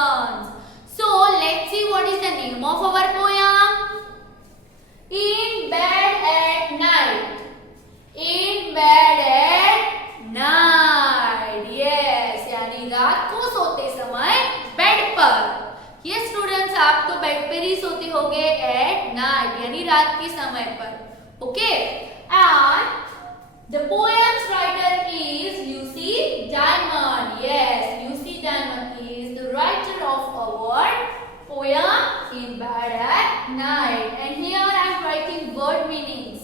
students. So let's see what is the name of our poem. In bed at night. In bed at night. Yes, यानी रात को सोते समय बेड पर. ये स्टूडेंट्स आप तो बेड पर ही सोते होगे एट नाइट यानी रात के समय पर. Okay and the poem's writer is Lucy Diamond. Yes, Lucy Diamond is the writer of our poem In Bed at Night. And here I am writing word meanings.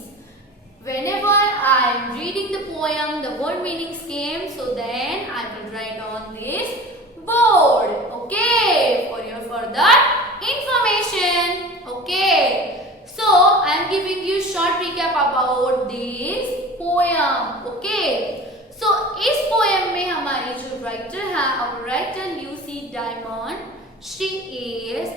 Whenever I am reading the poem, the word meanings came, so then I will write on this board. Okay, for your further information. Okay, so I am giving you short recap about this poem. Okay, so इस poem में हमारी जो writer है, our writer Lucy Diamond, she is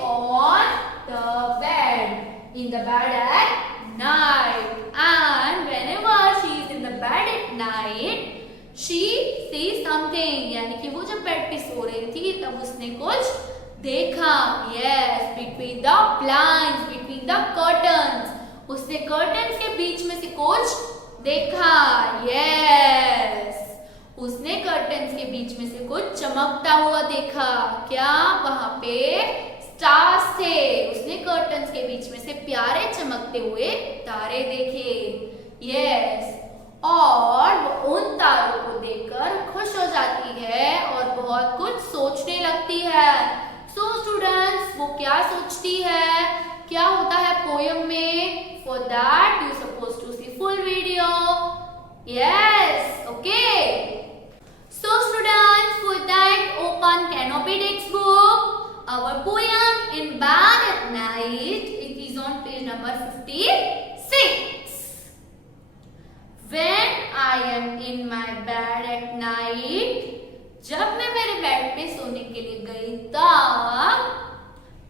on the bed, in the bed at night, and whenever she is in the bed at night, she sees something. यानी कि वो जब बेड पे सो रही थी तब उसने कुछ देखा. Yes, between the blinds, between the curtains, उसने कर्टन्स के बीच में से कुछ देखा. Yes, उसने कर्टन्स के बीच में से कुछ चमकता हुआ देखा. क्या वहां पे स्टार्स थे. उसने कर्टन्स के बीच में से प्यारे चमकते हुए तारे देखे. यस, और वो उन तारों को देखकर खुश हो जाती है और बहुत कुछ सोचने लगती है. सो स्टूडेंट्स, वो क्या सोचती है, क्या होता है पोयम में? For that you suppose to see full video. Yes, okay. So students, for that open Canopy textbook, our poem In Bed at Night, it is on page number 56. When I am in my bed at night, जब मैं मेरे बेड पे सोने के लिए गई तब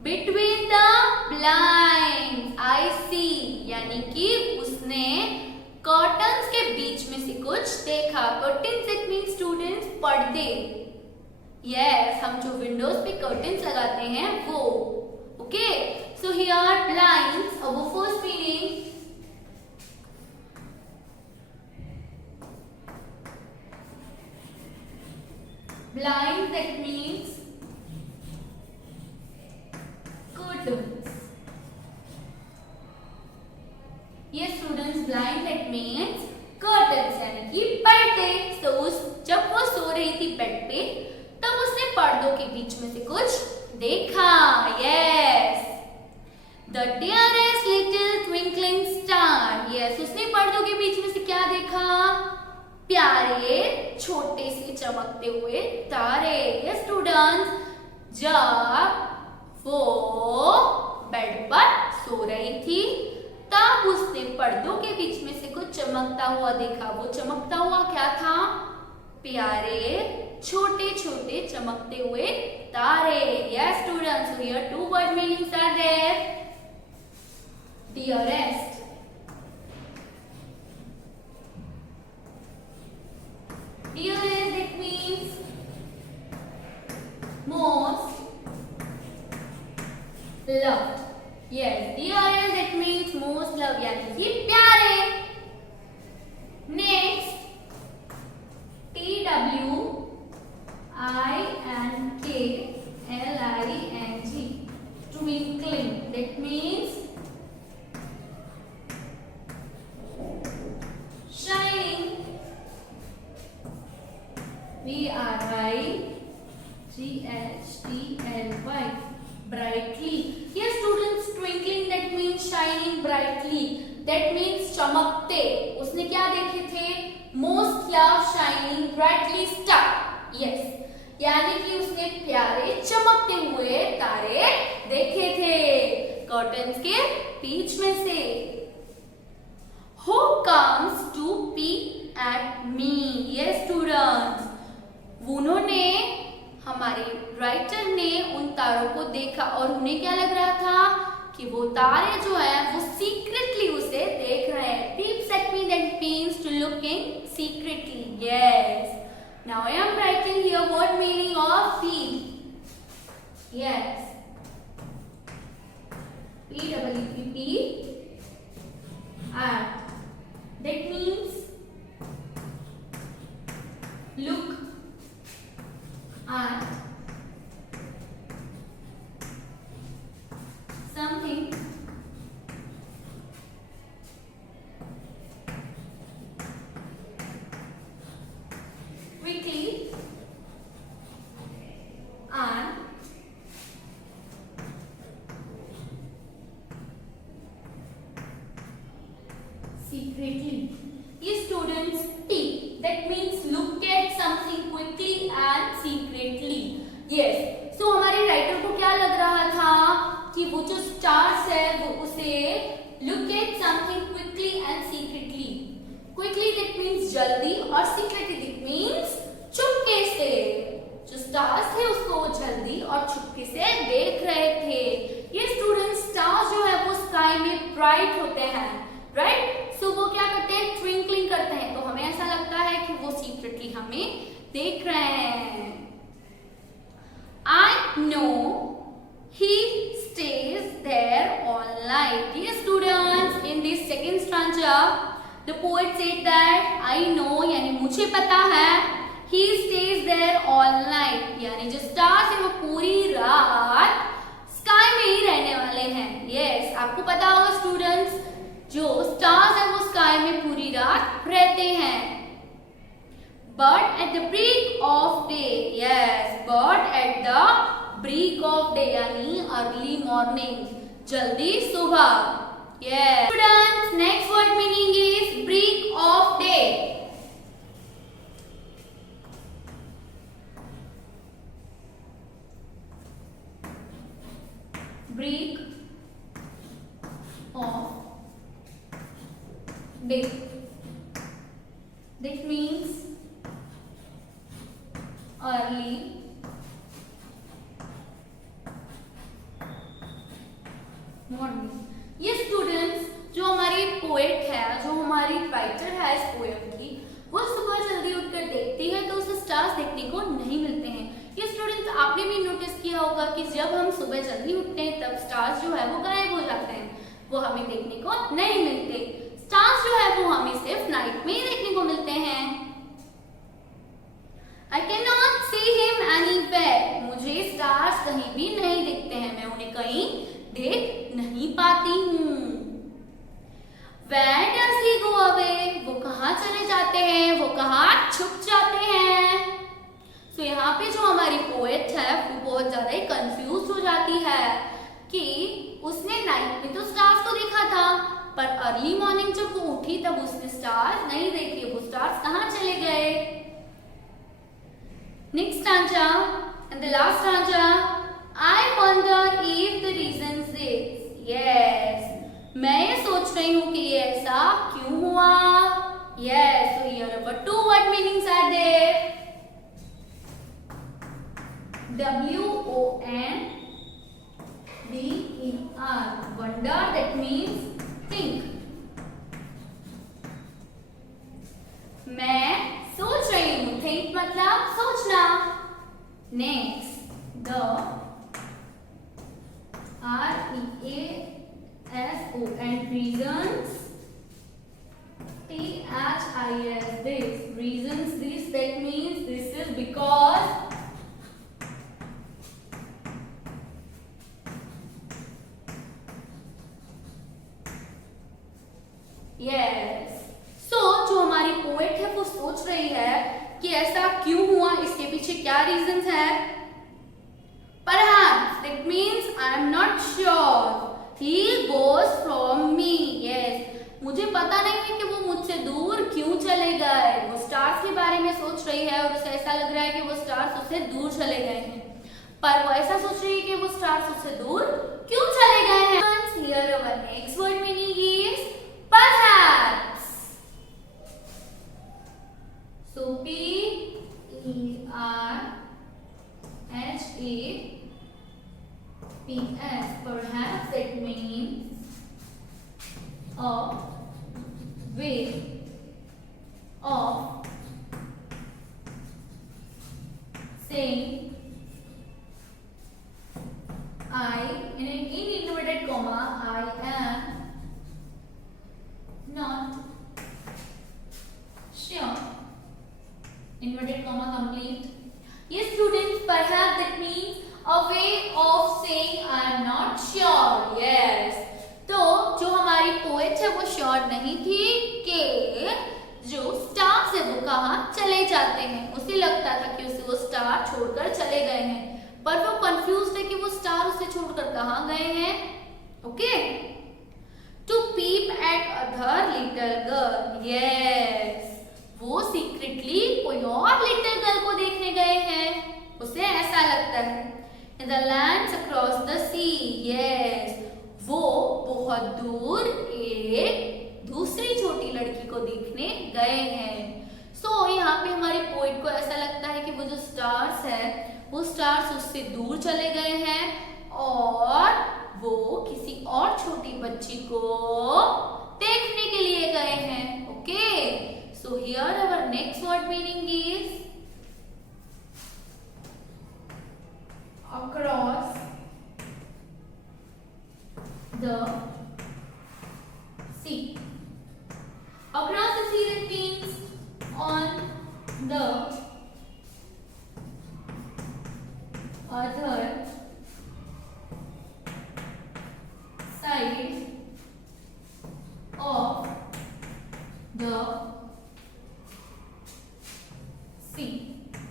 between the blinds I see, यानी कि उसने कर्टन्स के बीच में से कुछ देखा. कर्टन्स इट मींस स्टूडेंट्स पर्दे. यस, हम जो विंडोज पे कर्टन्स लगाते हैं वो. ओके, सो हियर ब्लाइंड्स, वो first meaning blind, that means curtains. Yes students, blind that means curtains यानी कि पर्दे. तो जब वो सो रही थी बेड पे तब उसने पर्दों के बीच में से कुछ देखा. Yes, the dearest little twinkling star. Yes, उसने पर्दों के बीच में से क्या देखा? प्यारे छोटे से चमकते हुए तारे. ये स्टूडेंट्स, जब वो बेड पर सो रही थी तब उसने पर्दों के बीच में से कुछ चमकता हुआ देखा. वो चमकता हुआ क्या था? प्यारे छोटे छोटे चमकते हुए तारे. Yes students, so here two word meanings are there. Dearest, dearest it means most loved. Yes, dearest it means most loved यानी कि प्यारे. Next, TWINKLING, twinkling, that means shining. BRIGHTLY, brightly. Yes students, twinkling that means shining brightly, that means चमकते. उसने क्या देखे थे? Most love shining brightly star. Yes, यानी कि उसने प्यारे चमकते हुए तारे देखे थे कर्टन्स के बीच में से. Who comes to peek at me? Yes students, उन्होंने, हमारे राइटर ने उन तारों को देखा और उन्हें क्या लग रहा था कि वो तारे जो है वो सीक्रेटली उसे देख रहे हैं. Peeps at me, that means to looking secretly. Yes, Now I am writing here what meaning of P. Yes. P-E-E-P. At. That means look at something quickly and secretly. Yes, students, T. That means look at something quickly and secretly. Yes. So हमारे राइटर को क्या लग रहा था कि वो जो स्टार्स है वो उसे look at something quickly and secretly. Quickly that means जल्दी और secretly that means चुपके से. जो स्टार्स थे उसको वो जल्दी और चुपके से देख रहे थे. ये स्टूडेंट्स स्टार्स जो है वो स्काई में ब्राइट होते हैं, राइट? सो वो क्या करते हैं? ट्विंकलिंग करते हैं. तो हमें ऐसा लगता है कि वो सीक्रेटली हमें देख रहे हैं. I know he stays there all night. Yes, students, in this second stanza, the poet said that I know यानी मुझे पता है, he stays there all night यानी जो स्टार्स है वो पूरी रात स्काई में ही रहने वाले हैं. Yes, आपको पता होगा स्टूडेंट्स, जो स्टार्स है वो स्काई में पूरी रात रहते हैं. But at the break of day, yes, but at the break of day यानी early morning, जल्दी सुबह. Yes. Students, next word meaning is break of day. Break of day. That means early morning. ये स्टूडेंट्स, जो हमारी पोएट है, जो हमारी राइटर है इस पोएम की, वो सुबह जल्दी उठकर देखती है तो उसे स्टार्स देखने को नहीं मिलते हैं. ये स्टूडेंट्स, आपने भी नोटिस किया होगा कि जब हम सुबह जल्दी उठते हैं तब स्टार्स जो है वो गायब हो जाते हैं, वो हमें देखने को नहीं मिलते. स्टार्स जो है वो हमें सिर्फ नाइट में ही देखने को मिलते हैं. I cannot see him anywhere. मुझे स्टार्स कहीं भी नहीं दिखते हैं, मैं उन्हें कहीं देख नहीं पाती हूँ. Where does he go away? वो कहाँ चले जाते हैं, वो कहाँ छुप जाते हैं. तो यहाँ पे जो हमारी पोएट है वो बहुत ज्यादा ही कंफ्यूज हो जाती है कि उसने नाइट में तो स्टार्स को देखा था, पर अर्ली मॉर्निंग जब वो उठी तब उसने स्टार्स नहीं देखे. वो स्टार्स कहाँ चले गए. Next stanza and the last stanza. I wonder if the reason is. Yes. मैं ये सोच रही हूँ कि ये ऐसा क्यों हुआ. Yes. So here our two word meanings are there. W-O-N-D-E-R. Wonder, that means think. मैं सोच रही हूँ. Think मतलब सोचना. Next, the R-E-A-S-O-N reasons. T-H-I-S this. Reasons this, that means this is because. Yes. So, जो हमारी पोएट है वो सोच रही है कि ऐसा क्यों हुआ, इसके पीछे क्या रीजंस है. Perhaps, that means I am not sure. He goes from me. Yes. मुझे पता नहीं है कि वो मुझसे दूर क्यों चले गए. वो स्टार्स के बारे में सोच रही है और उसे ऐसा लग रहा है कि वो स्टार्स उससे दूर चले गए हैं, पर वो ऐसा सोच रही है कि वो स्टार्स उससे दूर क्यों चले गए हैं. Here our next word meaning is perhaps. So P-R-H-A-P-S. Perhaps that means a way of saying in inverted comma, I am not sure. Inverted comma complete. Yes, students, perhaps that means a way of saying I am not sure. Yes. तो जो हमारी पोएट है वो श्योर नहीं थी कि जो स्टार्स है वो कहाँ चले जाते हैं। उसे लगता था कि उसे वो स्टार छोड़कर चले गए हैं, पर वो कंफ्यूज है कि वो स्टार उसे छोड़कर कहाँ गए हैं। Okay, to peep at other little girl. Yes, वो सीक्रेटली कोई और लिटिल गर्ल को देखने गए हैं, उसे ऐसा लगता है। In the lands across the sea. Yes, वो बहुत दूर एक दूसरी छोटी लड़की को देखने गए हैं। सो यहाँ पे हमारे पोइट को ऐसा लगता है कि वो जो स्टार्स है वो स्टार्स उससे दूर चले गए हैं और वो किसी और छोटी बच्ची को देखने के लिए गए हैं। Okay, so here our next word meaning is across the sea. Across the sea, that means on the other side of the sea.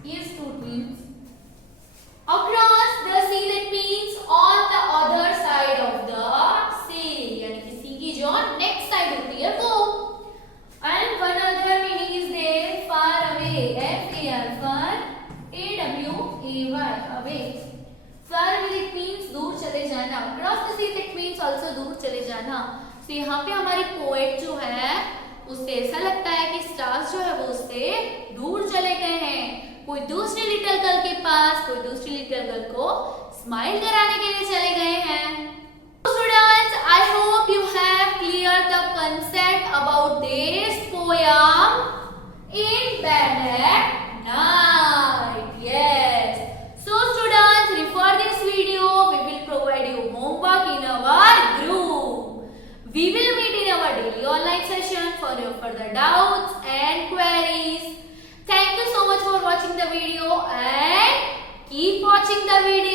Yes, students. Across the sea, that means on the other side of the sea. यानी कि sea की जो next side होती है वो। And one other meaning is there, far away. F-A-R, far, A-W-A-Y, away. Far away it means दूर चले जाना. Across the sea it means also दूर चले जाना. तो यहाँ पे हमारी पोएट जो है उससे ऐसा लगता है कि स्टार्स जो है वो उससे दूर चले गए हैं, कोई दूसरी लिटिल गर्ल के पास, कोई दूसरी लिटिल गर्ल को स्माइल कराने के लिए चले गए हैं। Students, I hope you have cleared the concept about this poem in bed at night. Yes. So students, refer this video. We will provide you homework in our group. We will meet in our daily online session for your further doubts and queries. Thank you so much for watching the video and keep watching the video.